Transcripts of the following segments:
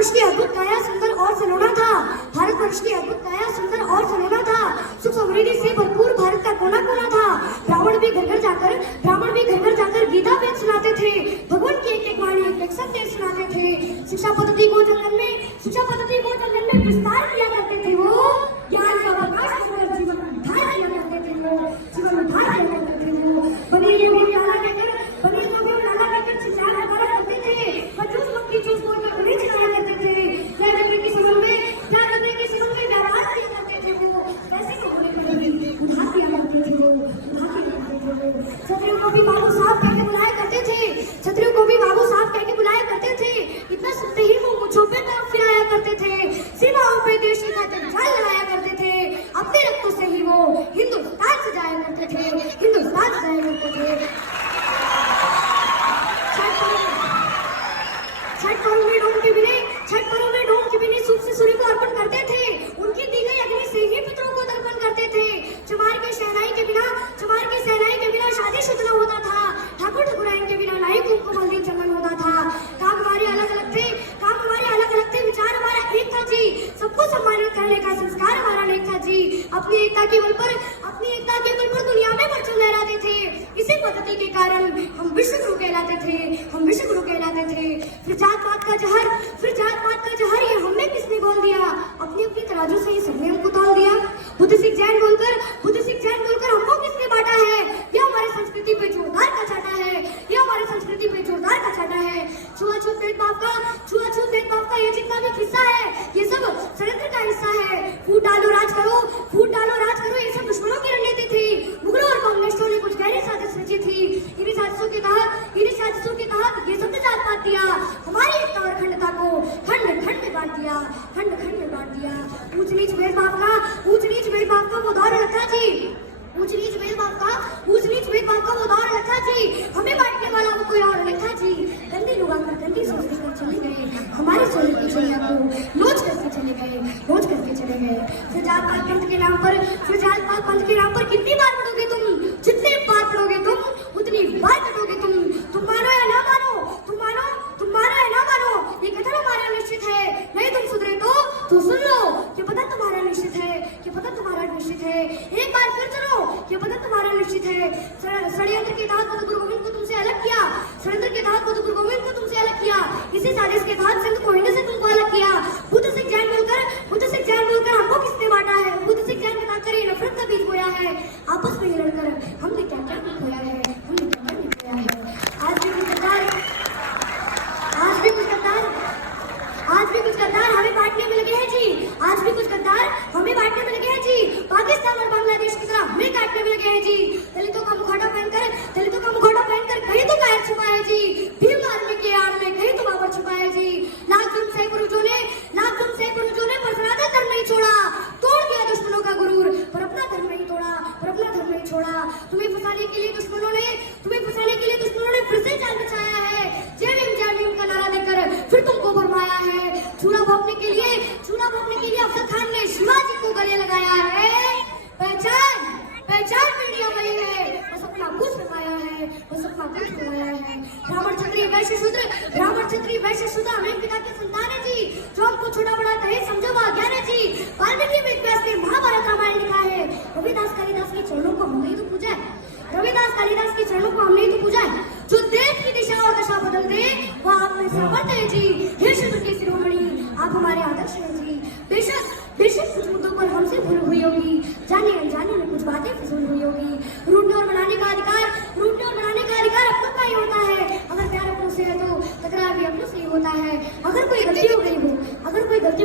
भारतवर्ष की अद्भुत काया सुंदर और सलोना था। भारतवर्ष की अद्भुत काया सुंदर और सलोना था। सुख समृद्धि से भरपूर भारत का कोना कोना था। ब्राह्मण भी घर घर जाकर गीता वेद सुनाते थे। भगवान की एक एक वाणी एक एक संदेश सुनाते थे। शिक्षा पद्धति को जंगल में विस्तार किया करते थे। वो ज्ञान का प्रकाश कर जीवन में धार किया करते थे। वो बने ये भी नाला कहकर चिल्लाया करते थे। बच्चों मक्की चूस बोलकर उन्हें चिल्लाया करते थे। क्या करने की समझ में व्यवहार किया करते थे। वो कैसे को होने पड़ेगी उठा किया करते थे। वो क्षत्रियों को भी बाबू साहब कह के बुलाया करते थे। इतना सुनते ही वो मुझों पे तरफ फिराया करते थे। सीमाओं पे देश की खातिर जान लगाया करते थे। अपने रक्तों से ही वो हिंदुस्तान सजाया करते थे। छठ पर्व में डोम के बिने सूप से सूर्य को अर्पण करते थे। उनकी दी गई अग्नि से ही पितरों को तर्पण करते थे। चमार की शहनाई के बिना शादी शुद्ध न होता था। ठाकुर ठकुराइन के बिना नाई कुमकुम हल्दी चंदन होता था। काम हमारे अलग अलग थे, विचार हमारा एक था जी। सबको सम्मानित करने का संस्कार हमारा नेक था जी। अपनी एकता के बल पर दुनिया में परचम लहराते थे। इसी पद्धति के कारण हम विश्व गुरु कहलाते थे। फिर जात पात का जहर ये हमें किसने बोल दिया? अपनी तराजू से ही सबने हमको तौल दिया। बुद्ध सिख जैन बोलकर हमको किसने बांटा है? यह हमारी संस्कृति पे जोरदार का चाटा है। छुआछूत भेदभाव का ये जितना भी किस्सा है, ये सब षड्यंत्र का हिस्सा है। फूट डालो राज करो, ये सब दुश्मनों की रणनीति थी। मुगलों और कम्युनिस्टों ने कुछ गहरी साजिश रची थी। इन्हीं साजिशों के तहत ये सब जात पात दिया। हमारी एकता और अखंडता को खंड खंड में बांट दिया। ऊंच नीच भेदभाव का वो दौर अलग था जी। हमें बांटने वाला वो कोई और अलग था जी। गंदी लोग आकर गंदी सोच लेकर चले गए। हमारे सोने की चिड़िया को लोच करके चले गए। फिर जात पात पंथ के नाम पर कितनी बार पढ़ोगे तुम? जितनी बार पढ़ोगे तुम उतनी बार कटोगे तुम। तुम मानो या ना मानो, ये कथन हमारा निश्चित है। नहीं तुम सुधरे तो सुन लो, ये पता तुम्हारा निश्चित है। एक बार फिर सुनो, ये पता तुम्हारा निश्चित है। षड्यंत्र के तहत गुरु गोविंद को तुमसे अलग किया। इसी साजिश के तहत संत को हिंद से तुमको अलग किया। बुद्ध सिख जैन बोलकर हमको किसने बांटा है? बुद्ध सिख जैन बताकर ये नफरत का बीज बोया है। आपस में लड़कर हमने क्या क्या नहीं खोया है। आज भी कुछ गद्दार हमें बांटने में लगे हैं जी। पाकिस्तान और बांग्लादेश की तरह हमें काटने में लगे हैं जी। दलितों का मुखौटा पहनकर कहीं तो कायर छुपा है जी। भीम आर्मी के आड़ में कहीं तो बाबर छुपा है जी। लाख जुल्म सह पुरुषों ने पर सनातन धर्म नहीं छोड़ा। तोड़ दिया दुश्मनों का गुरूर, पर अपना धर्म नहीं छोड़ा। तुम्हें फंसाने के लिए दुश्मनों ने फिर से जाल बिछाया है। जय भीम का नारा देकर फिर तुमको भरमाया है। चूल्हा भोंकने के लिए अफजल खान ने शिवाजी को गले लगाया है। पहचान मीडिया बनी है, बस अपना कुछ लगाया है। ब्राह्मण क्षत्रिय वैश्य शूद्र हमें पिता के संतान है जी। जो हमको छोटा बड़ा कहे समझो वो अज्ञान है जी। वाल्मीकि वेदव्यास ने महाभारत रामायण लिखा है। रविदास कालिदास के चरणों को हमने ही तो पूजा है। जो देश की दिशा और दशा बदल दे वो आप में समर्थ है जी। हे शूद्र के शिरोमणि, आप हमारे आदर्श हैं जी। बेशक कुछ मुद्दों पर हमसे भूल हुई होगी, जाने अनजाने में कुछ बातें फिजूल हुई होगी। रूठने और बनाने का अधिकार अपनों का ही होता है। अगर प्यार अपनों से है तो तकरार भी अपनों से ही होता है। अगर कोई गलती हो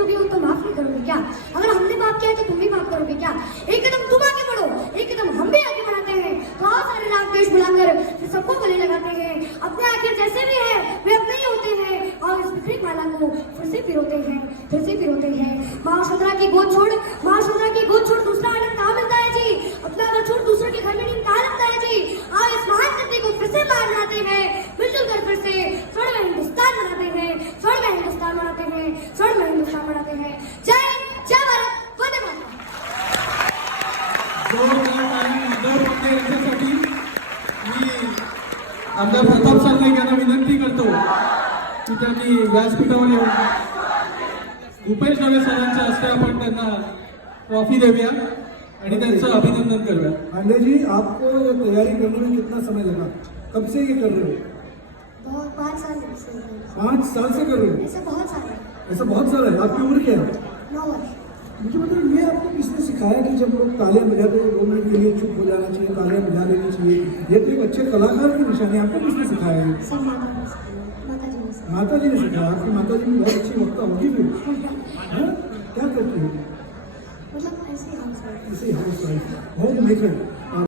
गई हो तो माफ नहीं करोगे क्या? अगर हमने माफ किया तो तुम भी माफ करोगे क्या? एक कदम तुम आगे बढ़ो, एक कदम हम भी आगे बढ़ाते हैं। तो और सारे राग द्वेष बुलाकर फिर सबको गले लगाते हैं। अपने आखिर जैसे भी है वे अपने ही होते हैं और इस बिखरी माला को फिर से पिरोते हैं। महाशुद्रा की गोद छोड़ दूसरा आनंद कहाँ मिलता है जी? अपना घर छोड़ दूसरों के घर में नींद कहाँ लगता है जी? आओ इस महान गद्दी को फिर से मार बनाते हैं। मिलजुल कर फिर से स्वर्णमय हिंदुस्तान बनाते हैं। जय भारत, वंदे मातरम। आमदार प्रताप सारखे यांना विनंती करतो की त्यांनी व्यासपीठावर येऊन भूपेश दवे सरांच्या हस्ते आपण त्यांना ट्रॉफी देऊया आणि त्यांचं अभिनंदन करूया. पांडे जी, आपको ये तैयारी करने में कितना समय लगा? कब से ये कर रहे हो? बहुत 5 साल से 5 साल से कर रहे हो? ऐसे बहुत सारे ऐसा बहुत सारा है. आपकी उम्र क्या है? 9 वर्ष. मुझे बताइए, ये आपको किसने सिखाया कि जब लोग तालियां बजाते हैं 2 मिनट के लिए चुप हो जाना चाहिए, तालियां बजा लेनी चाहिए? ये तो एक अच्छे कलाकार की निशानी. आपको किसने सिखाया है? सब माता जी ने सिखाया. माता जी ने सिखाया. आपकी माता जी भी बहुत अच्छी वक्ता होगी फिर. हाँ? क्या करती है? मतलब ऐसे ही हम सब इसे हाउस वाइफ, होम मेकर.